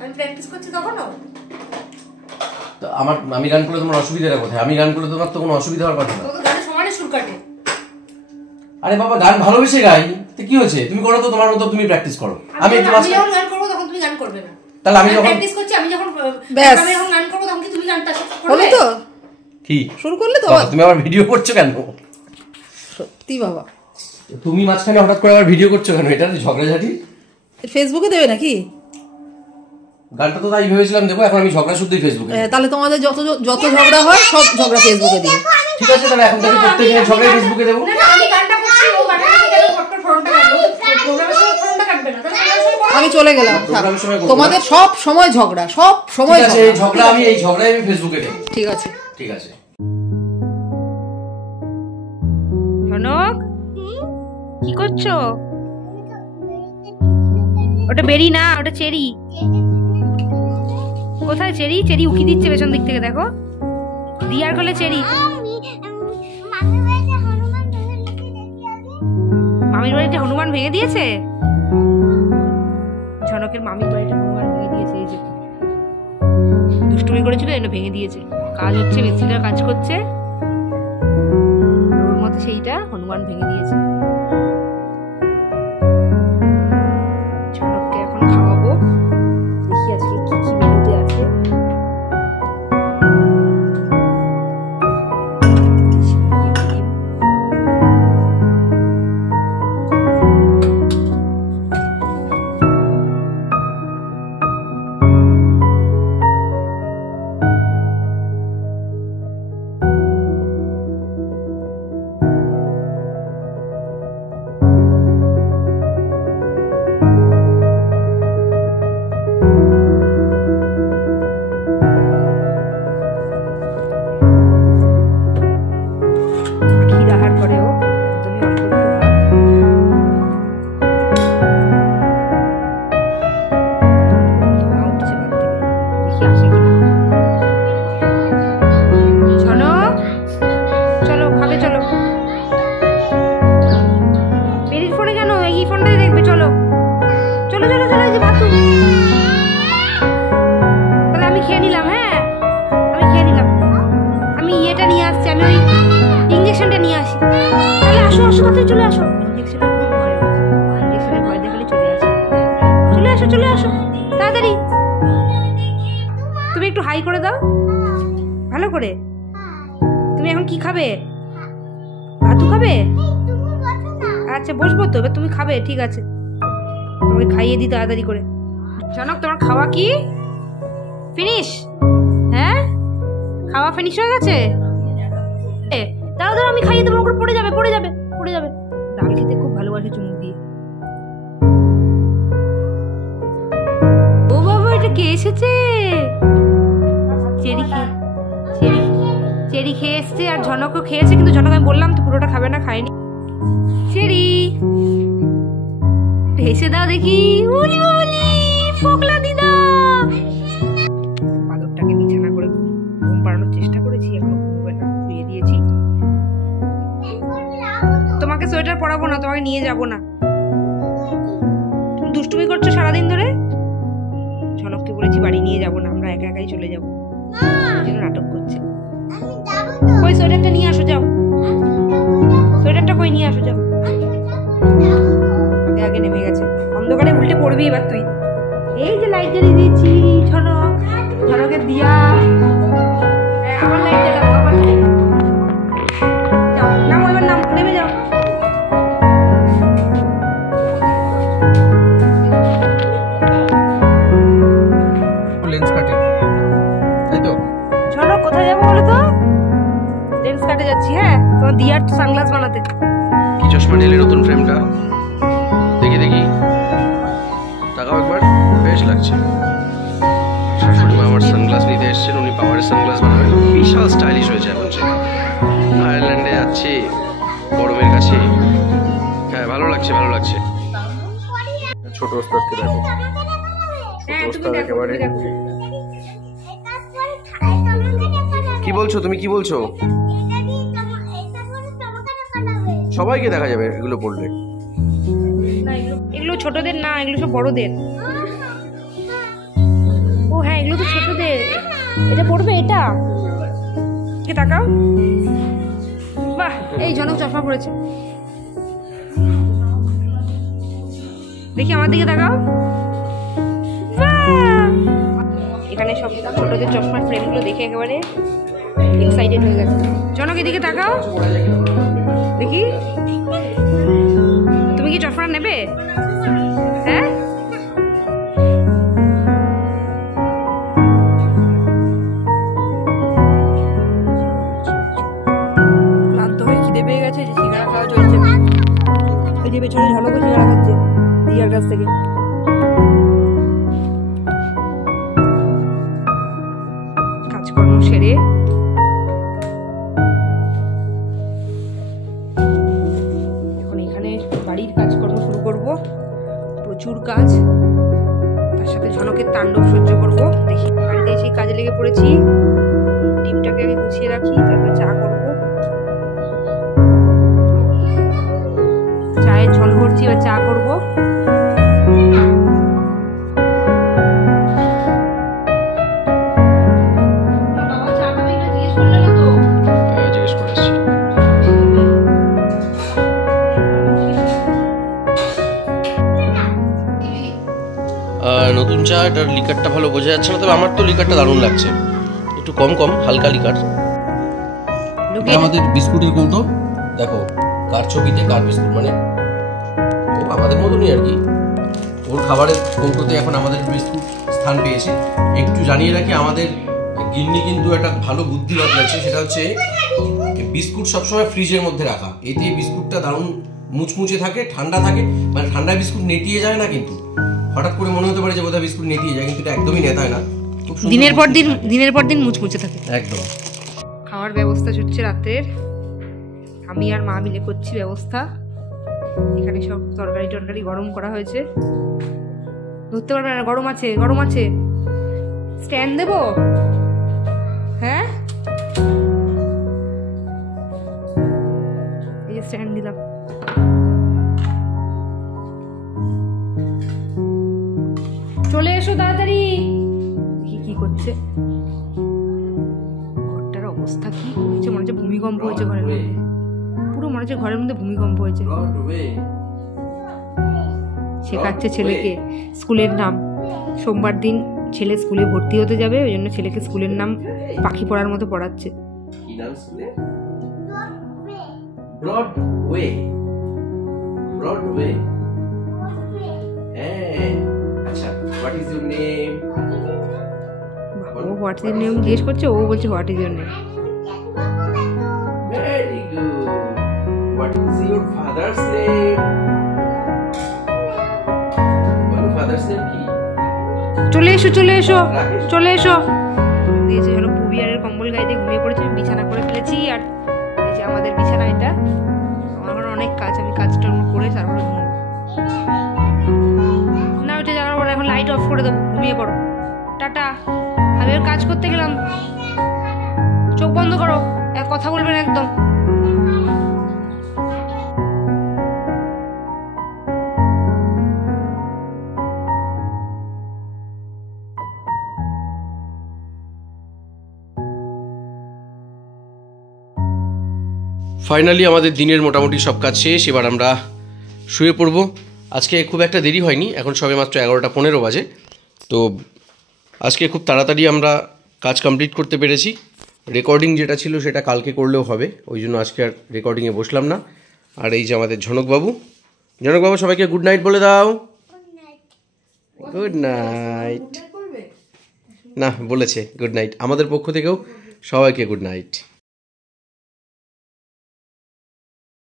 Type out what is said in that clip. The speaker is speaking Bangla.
আমি প্র্যাকটিস করছি তখনও। আমি গান করলে তোমার অসুবিধাটা কোথায়? আমি গান করলে তোমার তো কোনো অসুবিধা হওয়ার কথা না। তো গানে সমানে সুর কাটে। আরে বাবা, গান ভালোবেসে গাই, তো কি হয়েছে? তুমি করো তো তোমার মতো, তুমি প্র্যাকটিস করো। আমি যখন গান করবো তখন তুমি গান করবে না। তাহলে আমি যখন প্র্যাকটিস করছি, আমি যখন গান করবো তখন কি তুমি গানটা করবে? হলো তো কি শুরু করলে তো? তুমি আবার ভিডিও করছো কেন? সত্যি বাবা, তুমি মাঝখানে হঠাৎ করে আবার ভিডিও করছো কেন? এটা ঝগড়াঝাটি ফেসবুকে দেবে নাকি? গানটা তো তাই ভেবেছিলাম দেবো, এখন আমি ঝগড়া শুদ্ধই ফেসবুকে। তাহলে তোমাদের যত ঝগড়া হয় সব ঝগড়া ফেসবুকে দিও। ঠিক আছে, তাহলে এখন থেকে প্রত্যেকদিন ঝগড়া ফেসবুকে দেবো। আমি গানটা করছি, ও গানটা কেন ফ্রন্টটা কাটবে? প্রোগ্রামের সময় ফ্রন্টটা কাটবে না, তাহলে আমি চলে গেলাম। তোমাদের সব সময় ঝগড়া, সব সময় ঝগড়া। এই ঝগড়া আমি ফেসবুকে দেবো। ঠিক আছে, ঠিক আছে। ঝনক, কি করছো? ওটা বেরি না, ওটা চেরি। কোথায় চেরি? চেরি উকি দিচ্ছে পেছন দিক থেকে, দেখো। দিয়ার কোলে চেরি। মামির বাড়িতে হনুমান ভেঙে দিয়েছে। ঝনকের মামির বাড়িতে হনুমান ভেঙে দিয়েছে। এই যে দুষ্টুমি করেছিল, এটা ভেঙে দিয়েছে। কাজ হচ্ছে, মিস্ত্রিরা কাজ করছে, ওর মতো সেইটা হনুমান ভেঙে দিয়েছে। ঝনককে এখন খাওয়াবো, দেখি আজকে কি কি মেনুতে আছে। চলে আসো তাড়াতাড়ি। তুমি একটু হাই করে দাও ভালো করে। তুমি এখন কি খাবে? ভাতু খাবে? আচ্ছা বসবো তো, এবার তুমি খাবে, ঠিক আছে। তোমাকে খাইয়ে দিই তাড়াতাড়ি করে। জনক, তোমার খাওয়া কি ফিনিশ? হ্যাঁ, খাওয়া ফিনিশ হয়ে গেছে? দাঁড়াও দাঁড়াও, আমি খাইয়ে দেবো, ওপর পড়ে যাবে পড়ে যাবে পড়ে যাবে। ডাল খেতে খুব ভালোবাসে চুমুক দিয়ে। ও বাবা, এটা কে এসেছে? চেরি খেয়ে এসছে, আর ঝনকও খেয়েছে, কিন্তু ঝনক আমি বললাম তো পুরোটা খাবে না, খায়নি। চেরি হেসে দাও দেখি। উলি উলি ফোকলা দিদা। বাদরটাকে বিছানা করে ঘুম পাড়ানোর চেষ্টা করেছি, এখনো ঘুমোবে না, শুয়ে দিয়েছি। তোমাকে সোয়েটার পরাবো না, তোমাকে নিয়ে যাবো না। তুমি দুষ্টুমি করছো সারাদিন ধরে। ঝনককে বলেছি বাড়ি নিয়ে যাবো না, আমরা একা একাই চলে যাবো, যেন নাটক করছে। কই সোয়েটারটা নিয়ে আসো, যাও। সোয়েটারটা কই নিয়ে আসো, যাও। আগে আগে নেমে গেছে, অন্ধকারে উল্টে পড়বি এবার তুই। এই যে লাইট জ্বালিয়ে দিয়েছি, ঝনক, ঝনকের দিয়া। আমার লাইট জ্বালাবো, আমার লাইট। যাও, নামো এবার, নাম নেমে যাও। লেন্স কাটে, তাই তো? ঝনক কোথায় যাবো বলো তো? লেন্স কাটে যাচ্ছি। হ্যাঁ, তোমার দিয়ার সানগ্লাস বানাতে। কি চশমা নিলে নতুন ফ্রেমটা? দেখি দেখি, তাকাও একবার, বেশ লাগছে। শাশুড়ি মা আমার সানগ্লাস নিতে এসেছেন, উনি পাওয়ারের সানগ্লাস বানাবেন, বিশাল স্টাইলিশ হয়েছে এখন সে। আয়ারল্যান্ডে যাচ্ছি গরমের কাছে। হ্যাঁ, ভালো লাগছে ভালো লাগছে। ছোট ওস্তাদকে দেখো, ওস্তাদ একেবারে। কি বলছো তুমি, কি বলছো? সবাইকে দেখা যাবে এগুলো পড়লে। এগুলো ছোটদের না, এগুলো সব বড়দের। এটা পড়বে, এটা কে তাকাও। বাহ, এই জনক চশমা পড়েছে। দেখি আমার দিকে তাকাও। এখানে সব ছোটদের চশমার ফ্রেমগুলো দেখে একেবারে এক্সাইটেড হয়ে গেছে। জনক এদিকে তাকাও দেখি, তুমি কি চশমা নেবে? হ্যাঁ, ক্লান্ত হয়ে খিদে পেয়ে গেছে, যে সিঙ্গাড়া খাওয়া চলছে। ওই যে পেছনে ঝলক সিঙ্গাড়া খাচ্ছে দিয়ার কাছ থেকে। কাজকর্ম সেরে এখন এখানে বাড়ির কাজকর্ম শুরু করব। প্রচুর কাজ, তার সাথে ঝনকের তাণ্ডব সহ্য করব। দেখি, বাড়িতে এসে কাজে লেগে পড়েছি। ডিমটাকে আগে গুছিয়ে রাখি, তারপর চা করব। চায়ের ঝোল করছি, এবার চা করব। নতুন চা, এটার লিকারটা ভালো বোঝা যাচ্ছে না, তবে আমার তো লিকারটা দারুণ লাগছে, একটু কম কম হালকা লিকার। আমাদের বিস্কুটের কৌটো দেখো, কার ছবিতে কার বিস্কুট, মানে ও আমাদের মতনই আর কি। ওর খাবারের কৌটোতে এখন আমাদের বিস্কুট স্থান পেয়েছে। একটু জানিয়ে রাখি, আমাদের গিন্নি কিন্তু একটা ভালো বুদ্ধি বাতলাচ্ছে, সেটা হচ্ছে বিস্কুট সবসময় ফ্রিজের মধ্যে রাখা। এতে বিস্কুটটা দারুণ মুচমুচে থাকে, ঠান্ডা থাকে, মানে ঠান্ডা বিস্কুট নেতিয়ে যায় না। কিন্তু হঠাৎ করে মনে হতে পারে যে বোধহয় বিস্কুট নেতিয়ে যায়, কিন্তু এটা একদমই নেতায় না। দিনের পর দিন মুচমুচে থাকে একদম। খাওয়ার ব্যবস্থা চলছে রাতের, আমি আর মা মিলে করছি ব্যবস্থা। এখানে সব তরকারি গরম করা হয়েছে। ধরতে পারবে না, গরম আছে, গরম আছে। স্ট্যান্ড দেবো? হ্যাঁ, এই যে স্ট্যান্ড দিলাম। চলে এসো তাড়াতাড়ি। কি করছে, ঘরটার অবস্থা কি হয়েছে, মনে হচ্ছে ভূমিকম্প হয়েছে ঘরের মধ্যে। পুরো মনে হচ্ছে ঘরের মধ্যে ভূমিকম্প হয়েছে। শেখাচ্ছে ছেলেকে স্কুলের নাম। সোমবার দিন ছেলে স্কুলে ভর্তি হতে যাবে, ওই জন্য ছেলেকে স্কুলের নাম পাখি পড়ার মতো পড়াচ্ছে। কি নাম স্কুলে? ব্রডওয়ে। ব্রডওয়ে। আচ্ছা, হোয়াট ইজ ইওর নেম? ও হোয়াট ইজ নেম জিজ্ঞেস করছে, ও বলছে what is your name. Very good. What is your father's name? বলো, ফাদারস নেম কি? চলে এসো, চলে এসো, চলে এসো। দিয়েছে যেন পুবিয়ারের কম্বল গায়ে দিয়ে ঘুমিয়ে পড়েছে। আমি বিছানা করে ফেলেছি, আর এই যে আমাদের বিছানা এটা। আমার অনেক কাজ, আমি কাজটা করে তারপরে ঘুমাবো। না, ওইটা যাওয়ার পরে এখন লাইট অফ করে দেবো, ঘুমিয়ে পড়ো। টাটা। আমি আর কাজ করতে গেলাম, চোখ বন্ধ করো, কথা বলবেন একদম। ফাইনালি আমাদের দিনের মোটামুটি সব কাজ শেষ। এবার আমরা শুয়ে পড়ব। আজকে খুব একটা দেরি হয়নি, এখন সবে মাত্র 11:15 বাজে। তো আজকে খুব তাড়াতাড়ি আমরা কাজ কমপ্লিট করতে পেরেছি। রেকর্ডিং যেটা ছিল সেটা কালকে করলেও হবে, ওই জন্য আজকে আর রেকর্ডিংয়ে বসলাম না। আর এই যে আমাদের ঝনকবাবু, ঝনকবাবু সবাইকে গুড নাইট বলে দাও। Good night. না, বলেছে গুড নাইট। আমাদের পক্ষ থেকেও সবাইকে গুড নাইট।